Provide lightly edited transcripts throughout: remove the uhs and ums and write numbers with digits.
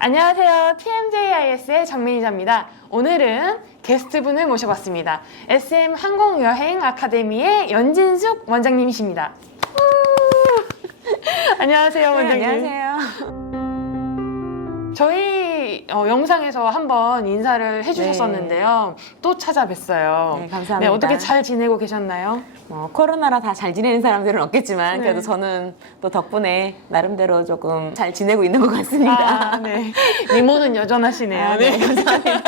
안녕하세요. TMJIS의 정매니저입니다. 오늘은 게스트분을 모셔봤습니다. SM 항공여행 아카데미의 연진숙 원장님이십니다. 안녕하세요, 원장님. 안녕하세요. 저희 영상에서 한번 인사를 해주셨었는데요. 또 찾아뵀어요. 네, 감사합니다. 네, 어떻게 잘 지내고 계셨나요? 코로나라 다 잘 지내는 사람들은 없겠지만 네. 그래도 저는 또 덕분에 나름대로 조금 잘 지내고 있는 것 같습니다. 네. 미모는 여전하시네요. 아, 네, 감사합니다.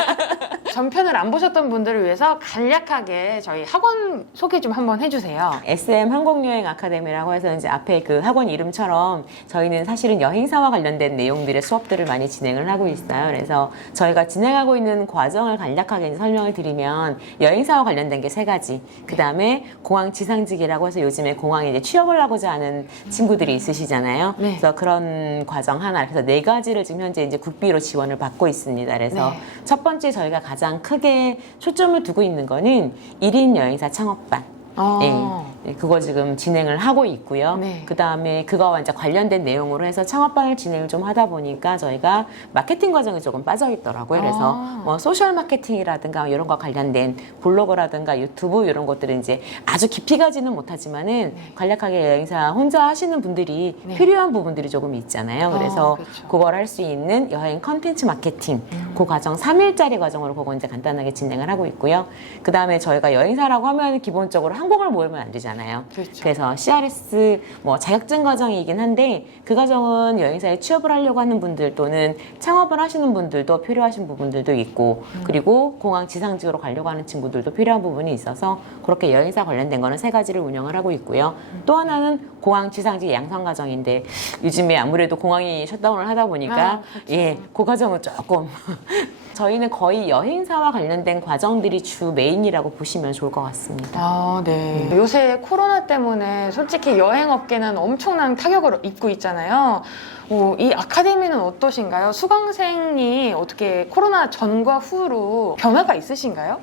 전편을 안 보셨던 분들을 위해서 간략하게 저희 학원 소개 좀 한번 해주세요. SM 항공여행 아카데미라고 해서 이제 앞에 그 학원 이름처럼 저희는 사실은 여행사와 관련된 내용들의 수업들을 많이 진행을 하고 있어요. 그래서 저희가 진행하고 있는 과정을 간략하게 이제 설명을 드리면 여행사와 관련된 게 3가지. 그 다음에 공항 지상직이라고 해서 요즘에 공항에 이제 취업을 하고자 하는 친구들이 있으시잖아요. 네. 그래서 그런 과정 하나. 그래서 4가지를 지금 현재 이제 국비로 지원을 받고 있습니다. 그래서 네. 첫 번째 저희가 가장 크게 초점을 두고 있는 거는 1인 여행사 창업반. 네, 그거 지금 진행을 하고 있고요. 네. 그 다음에 그거와 이제 관련된 내용으로 해서 창업반을 진행을 좀 하다 보니까 저희가 마케팅 과정이 조금 빠져 있더라고요. 그래서 뭐 소셜 마케팅이라든가 이런 거 관련된 블로그라든가 유튜브 이런 것들은 이제 아주 깊이 가지는 못하지만은 간략하게 여행사 혼자 하시는 분들이 네. 필요한 부분들이 조금 있잖아요. 그래서 그렇죠. 그걸 할 수 있는 여행 컨텐츠 마케팅 그 과정 3일짜리 과정으로 그거 이제 간단하게 진행을 하고 있고요. 그 다음에 저희가 여행사라고 하면 기본적으로 항공을 모으면 안 되잖아요. 그렇죠. 그래서 CRS 뭐 자격증 과정이긴 한데 그 과정은 여행사에 취업을 하려고 하는 분들 또는 창업을 하시는 분들도 필요하신 부분들도 있고 그리고 공항 지상직으로 가려고 하는 친구들도 필요한 부분이 있어서 그렇게 여행사 관련된 거는 3가지를 운영을 하고 있고요. 또 하나는 공항 지상직 양성 과정인데 요즘에 아무래도 공항이 셧다운을 하다 보니까 그렇죠. 예, 그 과정은 조금 저희는 거의 여행사와 관련된 과정들이 주 메인이라고 보시면 좋을 것 같습니다. 네. 요새 코로나 때문에 솔직히 여행업계는 엄청난 타격을 입고 있잖아요. 이 아카데미는 어떠신가요? 수강생이 어떻게 코로나 전과 후로 변화가 있으신가요?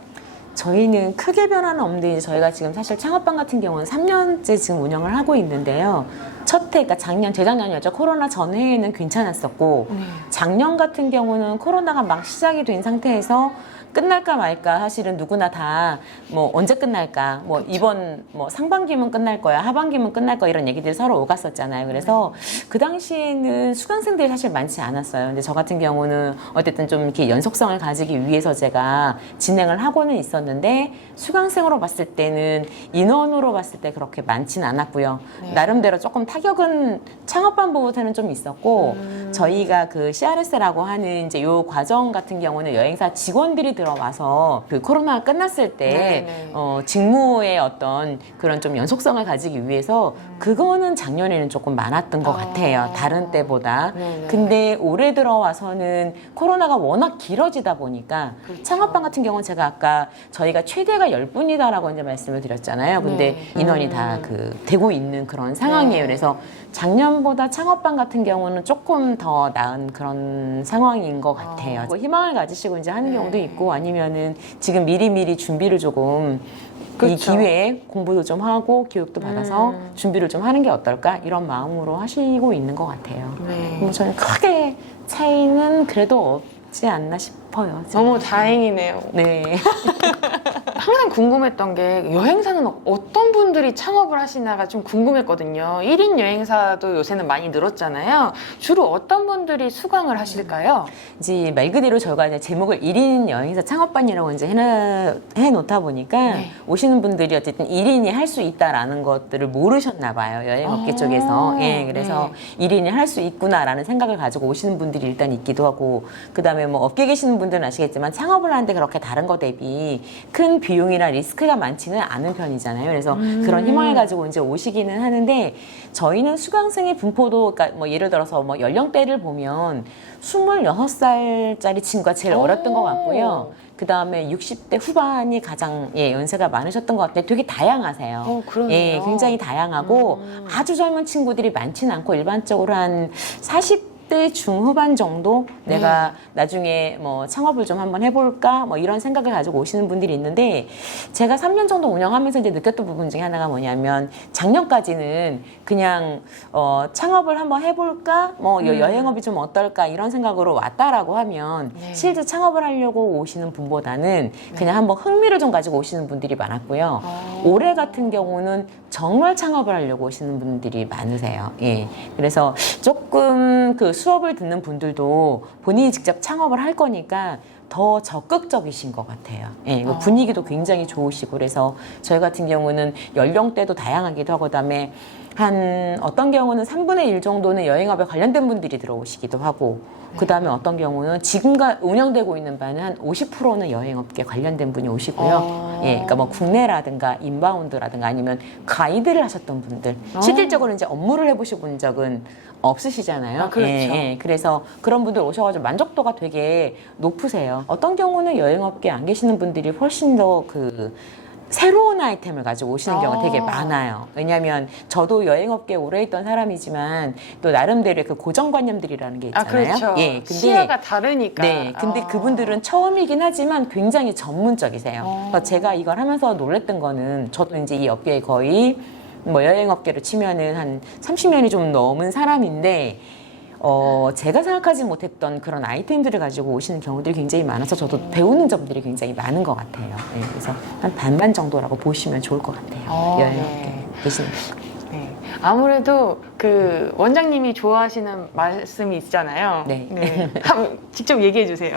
저희는 크게 변화는 없는데 이제 저희가 지금 사실 창업반 같은 경우는 3년째 지금 운영을 하고 있는데요. 첫 해, 그러니까 작년, 재작년이었죠. 코로나 전해에는 괜찮았었고 작년 같은 경우는 코로나가 막 시작이 된 상태에서 끝날까 말까 사실은 누구나 다 뭐 언제 끝날까 뭐 이번 뭐 상반기면 끝날 거야 하반기면 끝날 거야 이런 얘기들이 서로 오갔었잖아요. 그래서 그 당시에는 수강생들이 사실 많지 않았어요. 근데 저 같은 경우는 어쨌든 좀 이렇게 연속성을 가지기 위해서 제가 진행을 하고는 있었는데 수강생으로 봤을 때는 인원으로 봤을 때 그렇게 많지는 않았고요. 나름대로 조금 타격은 창업반 부분에는 좀 있었고 저희가 그 CRS라고 하는 이제 요 과정 같은 경우는 여행사 직원들이 들어와서 그 코로나가 끝났을 때 직무의 어떤 그런 좀 연속성을 가지기 위해서 그거는 작년에는 조금 많았던 것 같아요. 다른 때보다. 네네. 근데 올해 들어와서는 코로나가 워낙 길어지다 보니까 창업반 같은 경우는 제가 아까 저희가 최대가 10분이다라고 이제 말씀을 드렸잖아요. 근데 인원이 다 되고 있는 그런 상황이에요. 그래서 작년보다 창업반 같은 경우는 조금 더 나은 그런 상황인 것 같아요. 뭐 희망을 가지시고 이제 하는 경우도 있고 아니면은 지금 미리미리 준비를 조금 이 기회에 공부도 좀 하고 교육도 받아서 준비를 좀 하는 게 어떨까 이런 마음으로 하시고 있는 것 같아요. 저는 크게 차이는 그래도 없지 않나 싶어요. 너무 다행이네요. 네. 항상 궁금했던 게 여행사는 어떤 분들이 창업을 하시나가 좀 궁금했거든요. 1인 여행사도 요새는 많이 늘었잖아요. 주로 어떤 분들이 수강을 하실까요? 이제 말 그대로 저희가 이제 제목을 1인 여행사 창업반이라고 이제 해놓다 보니까 오시는 분들이 어쨌든 1인이 할 수 있다라는 것들을 모르셨나 봐요. 여행업계 쪽에서. 예, 그래서 1인이 할 수 있구나라는 생각을 가지고 오시는 분들이 일단 있기도 하고 그 다음에 뭐 업계 계시는 분들은 아시겠지만 창업을 하는데 그렇게 다른 거 대비 큰 비용이나 리스크가 많지는 않은 편이잖아요. 그래서 그런 희망을 가지고 이제 오시기는 하는데 저희는 수강생의 분포도 그러니까 뭐 예를 들어서 뭐 연령대를 보면 26살짜리 친구가 제일 어렸던 것 같고요. 그 다음에 60대 후반이 가장 연세가 많으셨던 것 같은데 되게 다양하세요. 그러네요. 예, 굉장히 다양하고 아주 젊은 친구들이 많지는 않고 일반적으로 한 40대 30대 중후반 정도 내가 나중에 뭐 창업을 좀 한번 해볼까 뭐 이런 생각을 가지고 오시는 분들이 있는데 제가 3년 정도 운영하면서 이제 느꼈던 부분 중에 하나가 뭐냐면 작년까지는 그냥 창업을 한번 해볼까 뭐 여행업이 좀 어떨까 이런 생각으로 왔다라고 하면 실제 창업을 하려고 오시는 분보다는 그냥 한번 흥미를 좀 가지고 오시는 분들이 많았고요. 올해 같은 경우는 정말 창업을 하려고 오시는 분들이 많으세요. 예. 그래서 조금 그 수업을 듣는 분들도 본인이 직접 창업을 할 거니까 더 적극적이신 것 같아요. 예, 분위기도 굉장히 좋으시고 그래서 저희 같은 경우는 연령대도 다양하기도 하고 그다음에 한 어떤 경우는 3분의 1 정도는 여행업에 관련된 분들이 들어오시기도 하고 그다음에 어떤 경우는 지금과 운영되고 있는 바는 한 50%는 여행업계 관련된 분이 오시고요. 예, 그러니까 뭐 국내라든가 인바운드라든가 아니면 가이드를 하셨던 분들 실질적으로 이제 업무를 해보셔 본 적은 없으시잖아요. 그렇죠. 예. 그래서 그런 분들 오셔가지고 만족도가 되게 높으세요. 어떤 경우는 여행업계에 안 계시는 분들이 훨씬 더 새로운 아이템을 가지고 오시는 경우가 되게 많아요. 왜냐하면 저도 여행업계에 오래 있던 사람이지만 또 나름대로의 그 고정관념들이라는 게 있잖아요. 그렇죠. 예, 근데 시야가 다르니까. 네, 근데 그분들은 처음이긴 하지만 굉장히 전문적이세요. 그래서 제가 이걸 하면서 놀랬던 거는 저도 이제 이 업계에 거의 뭐 여행업계로 치면은 한 30년이 좀 넘은 사람인데 제가 생각하지 못했던 그런 아이템들을 가지고 오시는 경우들이 굉장히 많아서 저도 배우는 점들이 굉장히 많은 것 같아요. 네, 그래서 한 반반 정도라고 보시면 좋을 것 같아요. 여행업계 계시는 분. 네. 아무래도 그 원장님이 좋아하시는 말씀이 있잖아요. 네. 한번 직접 얘기해 주세요.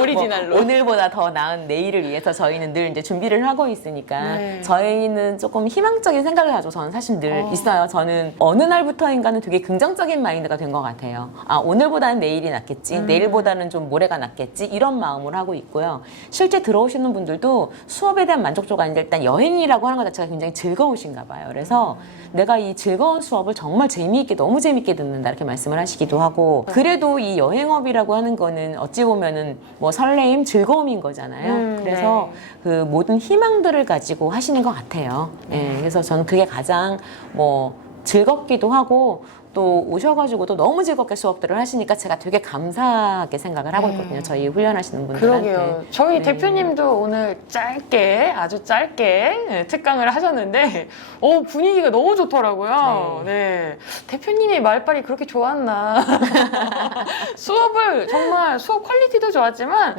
오리지널로. 뭐 오늘보다 더 나은 내일을 위해서 저희는 늘 이제 준비를 하고 있으니까 저희는 조금 희망적인 생각을 가지고 저는 사실 늘 있어요. 저는 어느 날부터인가는 되게 긍정적인 마인드가 된 것 같아요. 아, 오늘보다는 내일이 낫겠지. 내일보다는 좀 모레가 낫겠지. 이런 마음으로 하고 있고요. 실제 들어오시는 분들도 수업에 대한 만족도가 아니라 일단 여행이라고 하는 것 자체가 굉장히 즐거우신가 봐요. 그래서 내가 이 즐거운 수업을 정말 재미있게 너무 재미있게 듣는다 이렇게 말씀을 하시기도 하고 그래도 이 여행업이라고 하는 거는 어찌 보면은 뭐 설레임, 즐거움인 거잖아요. 그래서 그 모든 희망들을 가지고 하시는 것 같아요. 예, 그래서 저는 그게 가장 뭐 즐겁기도 하고 또 오셔가지고 또 너무 즐겁게 수업들을 하시니까 제가 되게 감사하게 생각을 하고 있거든요. 저희 훈련하시는 분들한테. 그러게요. 저희 대표님도 오늘 짧게 아주 짧게 특강을 하셨는데 분위기가 너무 좋더라고요. 네. 대표님이 말빨이 그렇게 좋았나. 수업을 정말 수업 퀄리티도 좋았지만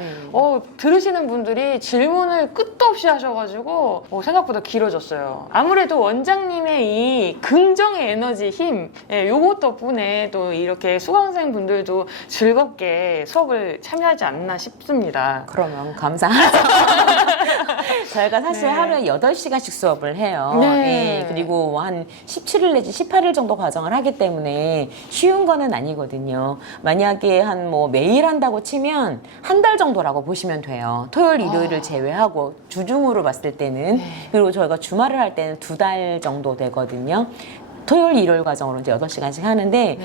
들으시는 분들이 질문을 끝도 없이 하셔가지고 생각보다 길어졌어요. 아무래도 원장님의 이 긍정의 에너지 힘 요것 덕분에 또 이렇게 수강생 분들도 즐겁게 수업을 참여하지 않나 싶습니다. 그러면 감사하죠. 저희가 사실 하루에 8시간씩 수업을 해요. 예, 그리고 한 17일 내지 18일 정도 과정을 하기 때문에 쉬운 거는 아니거든요. 만약에 한 뭐 매일 한다고 치면 한 달 정도라고 보시면 돼요. 토요일, 일요일을 제외하고 주중으로 봤을 때는. 그리고 저희가 주말을 할 때는 2달 정도 되거든요. 토요일, 일요일 과정으로 이제 8시간씩 하는데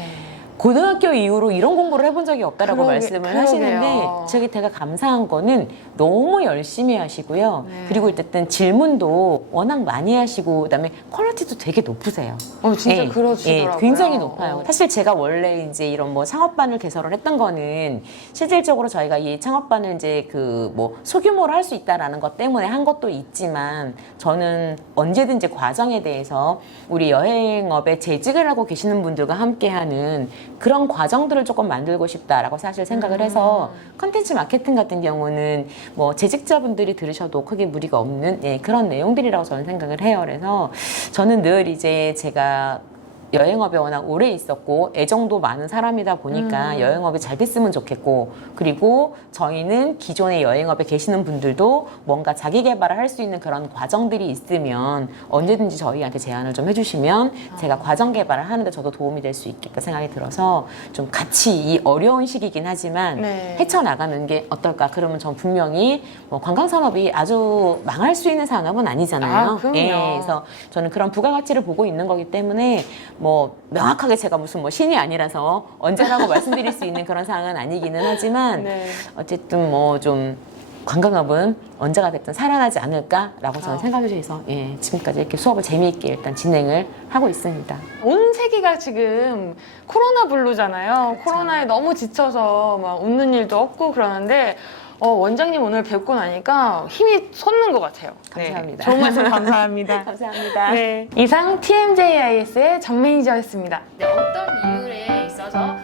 고등학교 이후로 이런 공부를 해본 적이 없다라고 말씀을 하시는데 제가 감사한 거는 너무 열심히 하시고요. 그리고 일단 질문도 워낙 많이 하시고 그다음에 퀄리티도 되게 높으세요. 진짜 그러시더라고요. 굉장히 높아요. 사실 제가 원래 이제 이런 뭐 창업반을 개설을 했던 거는 실질적으로 저희가 이 창업반을 이제 그 뭐 소규모로 할 수 있다라는 것 때문에 한 것도 있지만 저는 언제든지 과정에 대해서 우리 여행업에 재직을 하고 계시는 분들과 함께하는 그런 과정들을 조금 만들고 싶다라고 사실 생각을 해서 컨텐츠 마케팅 같은 경우는 뭐 재직자분들이 들으셔도 크게 무리가 없는 그런 내용들이라고 저는 생각을 해요. 그래서 저는 늘 이제 제가 여행업에 워낙 오래 있었고 애정도 많은 사람이다 보니까 여행업이 잘 됐으면 좋겠고 그리고 저희는 기존의 여행업에 계시는 분들도 뭔가 자기 개발을 할 수 있는 그런 과정들이 있으면 언제든지 저희한테 제안을 좀 해주시면 제가 과정 개발을 하는데 저도 도움이 될 수 있겠다 생각이 들어서 좀 같이 이 어려운 시기이긴 하지만 헤쳐나가는 게 어떨까. 그러면 전 분명히 뭐 관광산업이 아주 망할 수 있는 산업은 아니잖아요. 그래서 저는 그런 부가가치를 보고 있는 거기 때문에 뭐 명확하게 제가 무슨 뭐 신이 아니라서 언제라고 말씀드릴 수 있는 그런 상황은 아니기는 하지만 어쨌든 뭐 좀 관광업은 언제가 됐든 살아나지 않을까라고 저는 생각해서 예, 지금까지 이렇게 수업을 재미있게 일단 진행을 하고 있습니다. 온 세계가 지금 코로나 블루잖아요. 코로나에 너무 지쳐서 막 웃는 일도 없고 그러는데 원장님 오늘 뵙고 나니까 힘이 솟는 것 같아요. 감사합니다. 네, 좋은 말씀 감사합니다. 감사합니다. 네, 이상 TMJIS의 정 매니저였습니다. 어떤 이유에 있어서